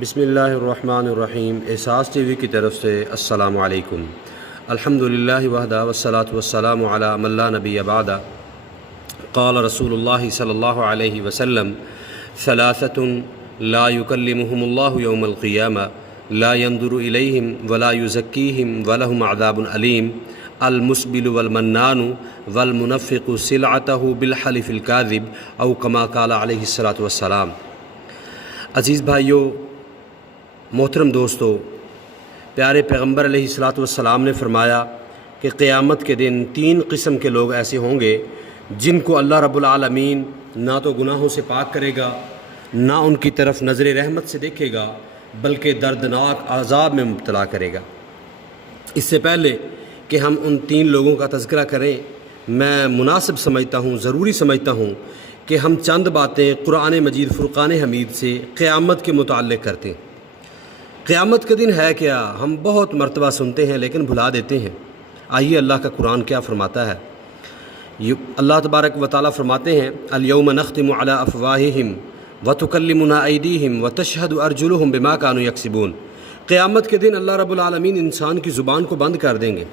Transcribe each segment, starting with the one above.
بسم اللہ الرحمن الرحیم۔ احساس ٹی وی کی طرف سے السلام علیکم۔ الحمدللہ وحدہ والصلاة والسلام علی من لا نبی بعدہ۔ قال رسول اللہ صلی اللہ علیہ وسلم ثلاثۃ لا یکلمہم اللہ یوم القیامہ لا ينظر الیہم ولا یزکیہم ولہم عذاب علیم المسبل والمنان والمنفق سلعتہ بالحلف الکاذب او کما قال علیہ الصلاۃ والسلام۔ عزیز بھائیو، محترم دوستو، پیارے پیغمبر علیہ الصلاۃ والسلام نے فرمایا کہ قیامت کے دن 3 قسم کے لوگ ایسے ہوں گے جن کو اللہ رب العالمین نہ تو گناہوں سے پاک کرے گا، نہ ان کی طرف نظر رحمت سے دیکھے گا، بلکہ دردناک عذاب میں مبتلا کرے گا۔ اس سے پہلے کہ ہم ان 3 لوگوں کا تذکرہ کریں، میں مناسب سمجھتا ہوں، ضروری سمجھتا ہوں کہ ہم چند باتیں قرآن مجید فرقان حمید سے قیامت کے متعلق کرتے ہیں۔ قیامت کا دن ہے کیا؟ ہم بہت مرتبہ سنتے ہیں لیکن بھلا دیتے ہیں۔ آئیے اللہ کا قرآن کیا فرماتا ہے۔ اللہ تبارک و تعالیٰ فرماتے ہیں الیوم نختم علی افواہہم وتکلمنا ایدیہم وتشہد ارجلہم بما کانوا یکسبون۔ قیامت کے دن اللہ رب العالمین انسان کی زبان کو بند کر دیں گے۔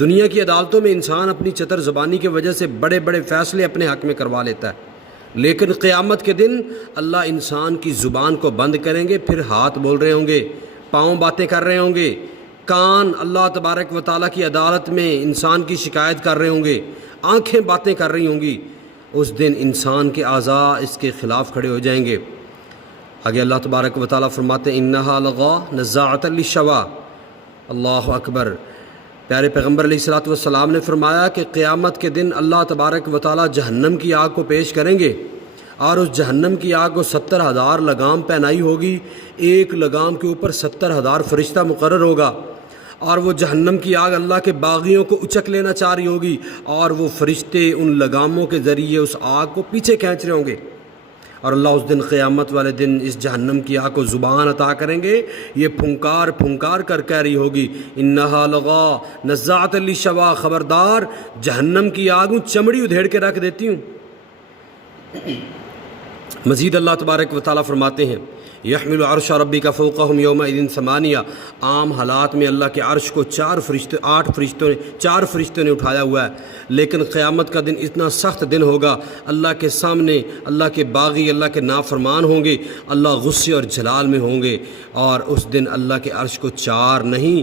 دنیا کی عدالتوں میں انسان اپنی چتر زبانی کی وجہ سے بڑے بڑے فیصلے اپنے حق میں کروا لیتا ہے، لیکن قیامت کے دن اللہ انسان کی زبان کو بند کریں گے، پھر ہاتھ بول رہے ہوں گے، پاؤں باتیں کر رہے ہوں گے، کان اللہ تبارک و تعالیٰ کی عدالت میں انسان کی شکایت کر رہے ہوں گے، آنکھیں باتیں کر رہی ہوں گی۔ اس دن انسان کے اعضاء اس کے خلاف کھڑے ہو جائیں گے۔ آگے اللہ تبارک و تعالیٰ فرماتے ہیں انہا لغا نزاعۃ للشوا۔ اللہ اکبر۔ پیارے پیغمبر علیہ الصلاۃ والسلام نے فرمایا کہ قیامت کے دن اللہ تبارک و تعالیٰ جہنم کی آگ کو پیش کریں گے، اور اس جہنم کی آگ کو 70,000 لگام پہنائی ہوگی، ایک لگام کے اوپر 70,000 فرشتہ مقرر ہوگا، اور وہ جہنم کی آگ اللہ کے باغیوں کو اچک لینا چاہ رہی ہوگی، اور وہ فرشتے ان لگاموں کے ذریعے اس آگ کو پیچھے کھینچ رہے ہوں گے، اور اللہ اس دن قیامت والے دن اس جہنم کی آگ کو زبان عطا کریں گے، یہ پھنکار پھنکار کر کہہ رہی ہوگی انہا لغا نزاعۃ للشوا، خبردار جہنم کی آگ چمڑی ادھیڑ کے رکھ دیتی ہوں۔ مزید اللہ تبارک و تعالیٰ فرماتے ہیں یحمل عرش ربک فوقہم یومئذ ثمانیہ۔ عام حالات میں اللہ کے عرش کو 4 فرشتوں نے اٹھایا ہوا ہے، لیکن قیامت کا دن اتنا سخت دن ہوگا، اللہ کے سامنے اللہ کے باغی اللہ کے نافرمان ہوں گے، اللہ غصے اور جلال میں ہوں گے، اور اس دن اللہ کے عرش کو 4 نہیں،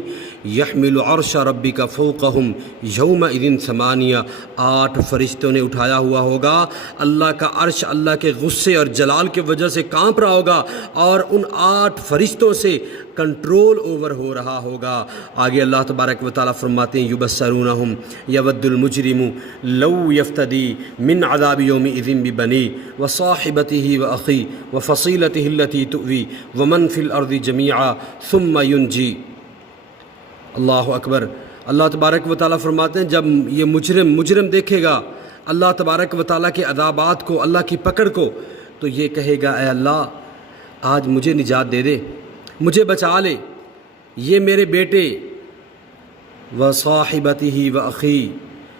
یحمل عرش ربک فوقہم یومئذ ثمانیہ، 8 فرشتوں نے اٹھایا ہوا ہوگا۔ اللہ کا عرش اللہ کے غصے اور جلال کی وجہ سے کانپ رہا ہوگا، اور ان 8 فرشتوں سے کنٹرول اوور ہو رہا ہوگا۔ آگے اللہ تبارک و تعالیٰ فرماتے ہیں یبصرونہم یود المجرم لو یفتدی من عذاب یومئذ ببنی وصاحبتہ واخی وفصیلتہ التی تؤوی ومن فی الارض جمیعا ثم ینجی۔ اللہ اکبر۔ اللہ تبارک و تعالیٰ فرماتے ہیں جب یہ مجرم دیکھے گا اللہ تبارک و تعالیٰ کے عذابات کو، اللہ کی پکڑ کو، تو یہ کہے گا اے اللہ آج مجھے نجات دے دے، مجھے بچا لے، یہ میرے بیٹے، وصاحبتہ واخی،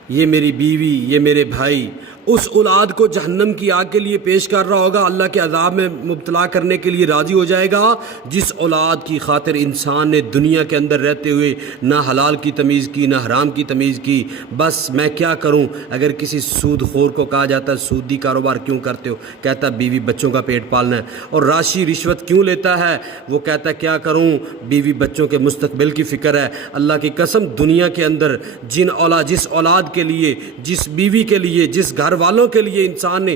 یہ میری بیوی، یہ میرے بھائی، اس اولاد کو جہنم کی آگ کے لیے پیش کر رہا ہوگا، اللہ کے عذاب میں مبتلا کرنے کے لیے راضی ہو جائے گا، جس اولاد کی خاطر انسان نے دنیا کے اندر رہتے ہوئے نہ حلال کی تمیز کی، نہ حرام کی تمیز کی۔ بس میں کیا کروں؟ اگر کسی سود خور کو کہا جاتا ہے سودی کاروبار کیوں کرتے ہو، کہتا ہے بیوی بچوں کا پیٹ پالنا ہے۔ اور راشی رشوت کیوں لیتا ہے؟ وہ کہتا ہے کیا کروں، بیوی بچوں کے مستقبل کی فکر ہے۔ اللہ کی قسم، دنیا کے اندر جس اولاد کے لیے، جس بیوی کے لیے، جس گھر والوں کے لیے انسان نے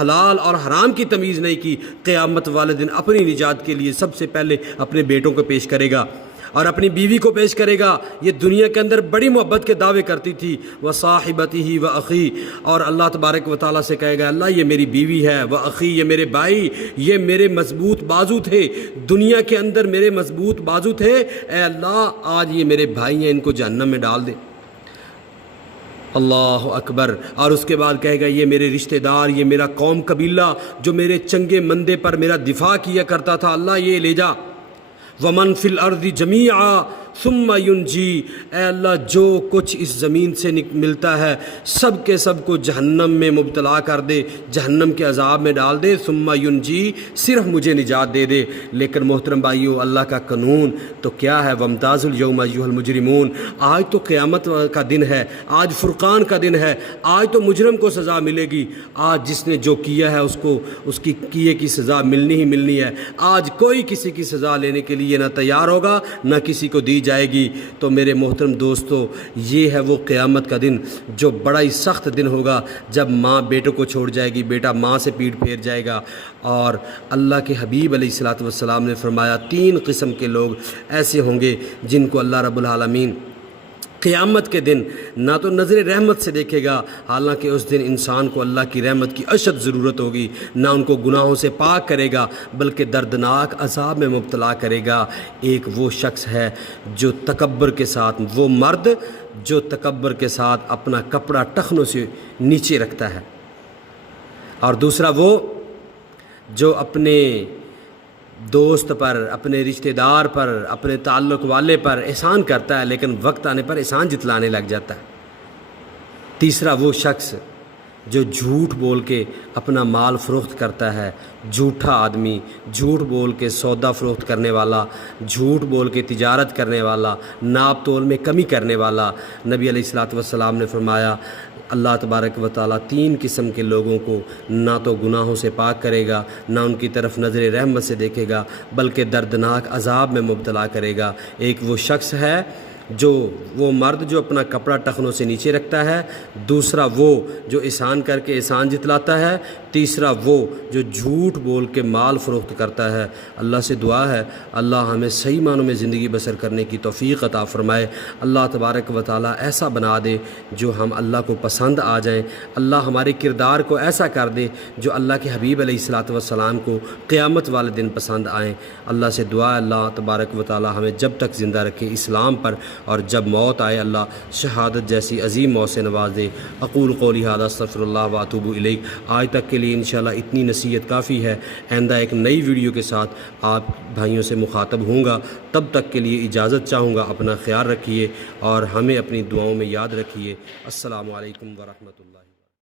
حلال اور حرام کی تمیز نہیں کی، قیامت والے دن اپنی نجات کے لیے سب سے پہلے اپنے بیٹوں کو پیش کرے گا اور اپنی بیوی کو پیش کرے گا۔ یہ دنیا کے اندر بڑی محبت کے دعوے کرتی تھی، وصاحبتہ واخی، اور اللہ تبارک و تعالیٰ سے کہے گا اللہ یہ میری بیوی ہے، واخی یہ میرے بھائی، یہ میرے مضبوط بازو تھے، دنیا کے اندر میرے مضبوط بازو تھے، اے اللہ آج یہ میرے بھائی ہیں، ان کو جہنم میں ڈال دے۔ اللہ اکبر۔ اور اس کے بعد کہے گا یہ میرے رشتہ دار، یہ میرا قوم قبیلہ جو میرے چنگے مندے پر میرا دفاع کیا کرتا تھا، اللہ یہ لے جا۔ ومن فی الارض جمیعا، ثم ینجی، اے اللہ جو کچھ اس زمین سے ملتا ہے سب کے سب کو جہنم میں مبتلا کر دے، جہنم کے عذاب میں ڈال دے، ثم ینجی، صرف مجھے نجات دے دے۔ لیکن محترم بھائیو، اللہ کا قانون تو کیا ہے، وامتازوا اليوم ایھا المجرمون، آج تو قیامت کا دن ہے، آج فرقان کا دن ہے، آج تو مجرم کو سزا ملے گی، آج جس نے جو کیا ہے اس کو اس کی کیے کی سزا ملنی ہی ملنی ہے۔ آج کوئی کسی کی سزا لینے کے لیے نہ تیار ہوگا نہ کسی کو دی جائے گی۔ تو میرے محترم دوستو، یہ ہے وہ قیامت کا دن جو بڑا ہی سخت دن ہوگا، جب ماں بیٹوں کو چھوڑ جائے گی، بیٹا ماں سے پیٹ پھیر جائے گا۔ اور اللہ کے حبیب علیہ الصلوۃ والسلام نے فرمایا 3 قسم کے لوگ ایسے ہوں گے جن کو اللہ رب العالمین قیامت کے دن نہ تو نظر رحمت سے دیکھے گا، حالانکہ اس دن انسان کو اللہ کی رحمت کی اشد ضرورت ہوگی، نہ ان کو گناہوں سے پاک کرے گا بلکہ دردناک عذاب میں مبتلا کرے گا۔ ایک وہ شخص ہے جو تکبر کے ساتھ، وہ مرد جو تکبر کے ساتھ اپنا کپڑا ٹخنوں سے نیچے رکھتا ہے، اور دوسرا وہ جو اپنے دوست پر، اپنے رشتہ دار پر، اپنے تعلق والے پر احسان کرتا ہے لیکن وقت آنے پر احسان جتلانے لگ جاتا ہے۔ تیسرا وہ شخص جو جھوٹ بول کے اپنا مال فروخت کرتا ہے، جھوٹا آدمی، جھوٹ بول کے سودا فروخت کرنے والا، جھوٹ بول کے تجارت کرنے والا، ناپ تول میں کمی کرنے والا۔ نبی علیہ الصلوۃ والسلام نے فرمایا اللہ تبارک و تعالیٰ 3 قسم کے لوگوں کو نہ تو گناہوں سے پاک کرے گا، نہ ان کی طرف نظر رحمت سے دیکھے گا بلکہ دردناک عذاب میں مبتلا کرے گا۔ ایک وہ شخص ہے وہ مرد جو اپنا کپڑا ٹخنوں سے نیچے رکھتا ہے، دوسرا وہ جو احسان کر کے احسان جتلاتا ہے، تیسرا وہ جو جھوٹ بول کے مال فروخت کرتا ہے۔ اللہ سے دعا ہے اللہ ہمیں صحیح معنوں میں زندگی بسر کرنے کی توفیق عطا فرمائے، اللہ تبارک و تعالیٰ ایسا بنا دے جو ہم اللہ کو پسند آ جائیں، اللہ ہمارے کردار کو ایسا کر دے جو اللہ کے حبیب علیہ الصلوۃ والسلام کو قیامت والے دن پسند آئیں۔ اللہ سے دعا ہے اللہ تبارک و تعالیٰ ہمیں جب تک زندہ رکھے اسلام پر، اور جب موت آئے اللہ شہادت جیسی عظیم موت سے نواز دے۔ اقول قولی ھذا استغفر اللہ واتوب الیہ۔ آج تک کے لیے انشاءاللہ اتنی نصیحت کافی ہے، آئندہ ایک نئی ویڈیو کے ساتھ آپ بھائیوں سے مخاطب ہوں گا، تب تک کے لیے اجازت چاہوں گا۔ اپنا خیال رکھیے اور ہمیں اپنی دعاؤں میں یاد رکھیے۔ السلام علیکم ورحمۃ اللہ۔